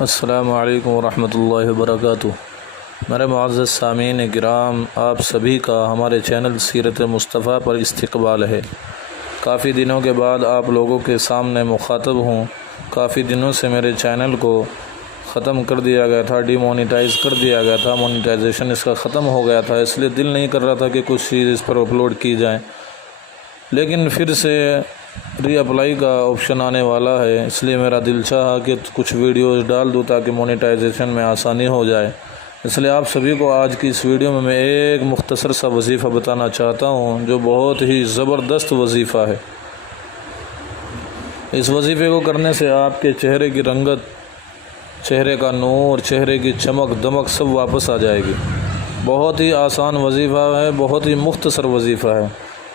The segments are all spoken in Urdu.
السلام علیکم ورحمۃ اللہ وبرکاتہ۔ میرے معزز سامعین کرام، آپ سبھی کا ہمارے چینل سیرت مصطفیٰ پر استقبال ہے۔ کافی دنوں کے بعد آپ لوگوں کے سامنے مخاطب ہوں۔ کافی دنوں سے میرے چینل کو ختم کر دیا گیا تھا، ڈی مونیٹائز کر دیا گیا تھا، مونیٹائزیشن اس کا ختم ہو گیا تھا، اس لیے دل نہیں کر رہا تھا کہ کچھ چیز اس پر اپلوڈ کی جائیں، لیکن پھر سے ری اپلائی کا آپشن آنے والا ہے، اس لیے میرا دل چاہا کہ کچھ ویڈیوز ڈال دوں تاکہ مونیٹائزیشن میں آسانی ہو جائے۔ اس لیے آپ سبھی کو آج کی اس ویڈیو میں ایک مختصر سا وظیفہ بتانا چاہتا ہوں جو بہت ہی زبردست وظیفہ ہے۔ اس وظیفے کو کرنے سے آپ کے چہرے کی رنگت، چہرے کا نور، چہرے کی چمک دمک سب واپس آ جائے گی۔ بہت ہی آسان وظیفہ ہے، بہت ہی مختصر وظیفہ ہے۔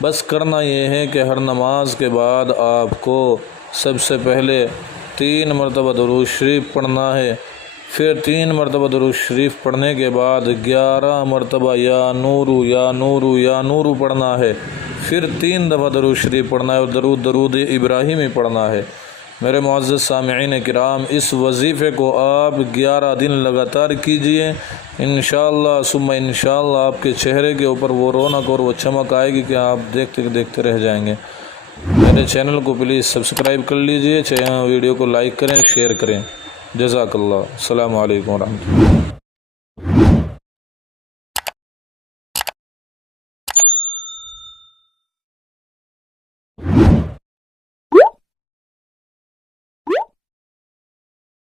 بس کرنا یہ ہے کہ ہر نماز کے بعد آپ کو سب سے پہلے 3 مرتبہ درود شریف پڑھنا ہے، پھر 3 مرتبہ درود شریف پڑھنے کے بعد 11 مرتبہ یا نورو یا نورو یا نورو پڑھنا ہے، پھر 3 دفعہ درود شریف پڑھنا ہے اور درود ابراہیمی پڑھنا ہے۔ میرے معزز سامعین کرام، اس وظیفے کو آپ 11 دن لگاتار کیجئے، انشاءاللہ ثم انشاءاللہ آپ کے چہرے کے اوپر وہ رونق اور وہ چمک آئے گی کہ آپ دیکھتے دیکھتے رہ جائیں گے۔ میرے چینل کو پلیز سبسکرائب کر لیجئے، ویڈیو کو لائک کریں، شیئر کریں۔ جزاک اللہ۔ السلام علیکم ورحمۃ اللہ۔